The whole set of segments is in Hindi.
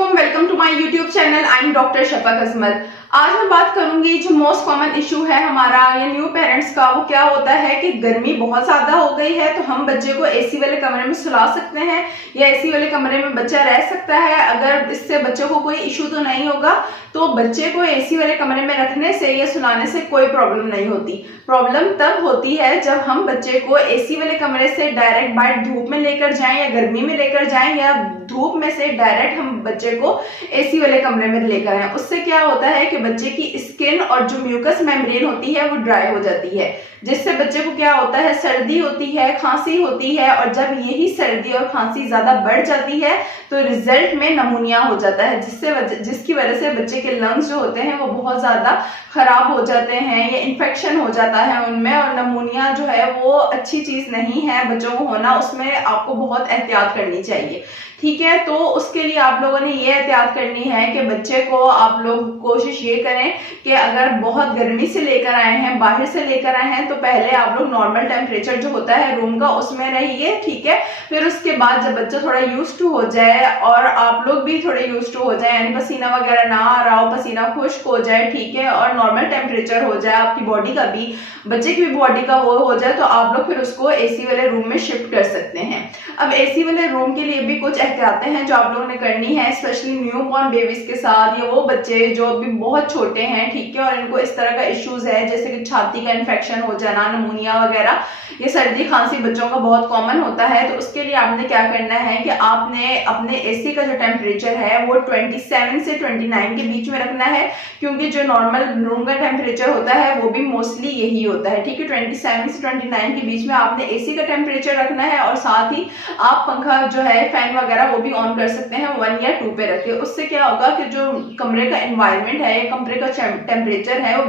अस्सलामुअलैकुम, welcome to my YouTube channel. I am doctor Shafaq Ajmal. आज मैं बात करूंगी जो मोस्ट कॉमन इशू है हमारा या न्यू पेरेंट्स का, वो क्या होता है कि गर्मी बहुत ज्यादा हो गई है तो हम बच्चे को एसी वाले कमरे में सुला सकते हैं या एसी वाले कमरे में बच्चा रह सकता है। अगर इससे बच्चों को कोई इशू तो नहीं होगा तो बच्चे को एसी वाले कमरे में रखने से या सुलाने से कोई प्रॉब्लम नहीं होती। प्रॉब्लम तब होती है जब हम बच्चे को एसी वाले कमरे से डायरेक्ट बाहर धूप में लेकर जाएं या गर्मी में लेकर जाएं या धूप में से डायरेक्ट हम बच्चे को एसी वाले कमरे में लेकर आए। उससे क्या होता है कि बच्चे की स्किन और जो म्यूकस मेम्ब्रेन होती है वो ड्राई हो जाती है, जिससे बच्चे को क्या होता है, सर्दी होती है, खांसी होती है। और जब यही सर्दी और खांसी ज्यादा बढ़ जाती है तो रिजल्ट में नमूनिया हो जाता है, जिसकी वजह से बच्चे के लंग्स जो होते हैं वो बहुत ज्यादा खराब हो जाते हैं या इन्फेक्शन हो जाता है उनमें। और नमूनिया जो है वो अच्छी चीज नहीं है बच्चों को होना, उसमें आपको बहुत एहतियात करनी चाहिए। ठीक है, तो उसके लिए आप लोगों ने ये एहतियात करनी है कि बच्चे को आप लोग कोशिश ये करें कि अगर बहुत गर्मी से लेकर आए हैं, बाहर से लेकर आए हैं, तो पहले आप लोग नॉर्मल टेम्परेचर जो होता है रूम का उसमें रहिए। ठीक है, फिर उसके बाद जब बच्चा थोड़ा यूज टू हो जाए और आप लोग भी थोड़े यूज टू हो जाए, यानी पसीना वगैरह ना आ रहा हो, पसीना खुश्क हो जाए, ठीक है, और नॉर्मल टेम्परेचर हो जाए आपकी बॉडी का भी, बच्चे की भी बॉडी का वो हो जाए, तो आप लोग फिर उसको एसी वाले रूम में शिफ्ट कर सकते हैं। अब एसी वाले रूम के लिए भी कुछ एहतियातें हैं जो आप लोगों ने करनी है, स्पेशली न्यू बॉर्न बेबीज के साथ या वो बच्चे जो अभी बहुत छोटे हैं, ठीक है, और इनको इस तरह का इश्यूज है जैसे कि छाती का इन्फेक्शन हो जाना, नमूनिया वगैरह, ये सर्दी खांसी बच्चों का बहुत कॉमन होता है। तो उसके लिए आपने क्या करना है कि आपने अपने एसी का जो टेम्परेचर है वो 27 से 29 के बीच में रखना है, क्योंकि जो नॉर्मल रूम का टेम्परेचर होता है वो भी मोस्टली यही होता है। ठीक है, 27 से 29 के बीच में आपने एसी का टेम्परेचर रखना है और साथ ही आप पंखा जो है, फैन वगैरह वो भी ऑन कर सकते हैं 1 या 2 पे रखिए। उससे क्या होगा कि जो कमरे का एनवायरनमेंट है या कमरे का टेम्परेचर है वो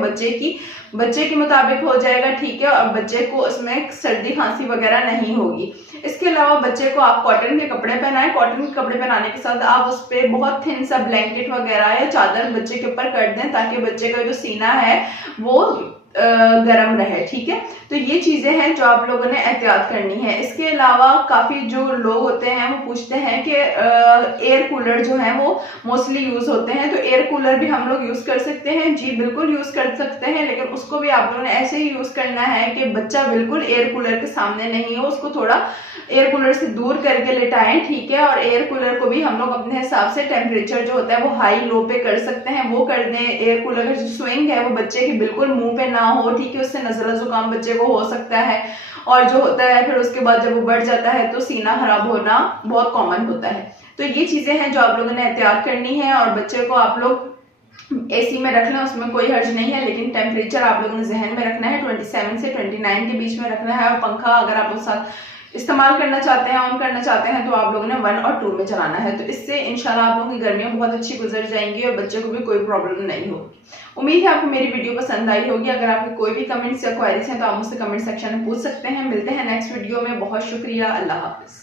बच्चे के मुताबिक हो जाएगा। ठीक है, और बच्चे को उसमें सर्दी खांसी वगैरह नहीं होगी। इसके अलावा बच्चे को आप कॉटन के कपड़े पहनाएं। कॉटन के कपड़े पहनाने के साथ आप उस पर बहुत थिन सा ब्लैंकेट वगैरह या चादर बच्चे के ऊपर कर दें ताकि बच्चे का जो सीना है वो गर्म रहे। ठीक है, तो ये चीजें हैं जो आप लोगों ने एहतियात करनी है। इसके अलावा काफी जो लोग होते हैं वो पूछते हैं कि एयर कूलर जो है वो मोस्टली यूज होते हैं, तो एयर कूलर भी हम लोग यूज कर सकते हैं। जी बिल्कुल यूज कर सकते हैं, लेकिन उसको भी आप लोगों ने ऐसे ही यूज करना है कि बच्चा बिल्कुल एयर कूलर के सामने नहीं हो, उसको थोड़ा एयर कूलर से दूर करके लेटाएं। ठीक है, और एयर कूलर को भी हम लोग अपने हिसाब से टेम्परेचर जो होता है वो हाई लो पे कर सकते हैं, वो कर दें। एयर कूलर का जो स्विंग है वो बच्चे के बिल्कुल मुंह पे ना हो, ठीक है, उससे नजला जुकाम बच्चे को हो सकता है और जो होता है फिर उसके बाद जब वो बढ़ जाता है तो सीना खराब होना बहुत कॉमन होता है। तो ये चीजें हैं जो आप लोगों ने एहतियात करनी है। और बच्चे को आप लोग एसी में रख लें, उसमें कोई हर्ज नहीं है, लेकिन टेम्परेचर आप लोगों ने जहन में रखना है, 27 से 29 के बीच में रखना है। और पंखा अगर आप उस साथ इस्तेमाल करना चाहते हैं, ऑन करना चाहते हैं, तो आप लोगों ने 1 और 2 में चलाना है। तो इससे इंशाल्लाह आप लोगों की गर्मियां बहुत अच्छी गुजर जाएंगी और बच्चे को भी कोई प्रॉब्लम नहीं होगी। उम्मीद है आपको मेरी वीडियो पसंद आई होगी। अगर आपके कोई भी कमेंट्स या क्वेरीज हैं तो आप मुझसे कमेंट सेक्शन में पूछ सकते हैं। मिलते हैं नेक्स्ट वीडियो में। बहुत शुक्रिया, अल्लाह हाफिज।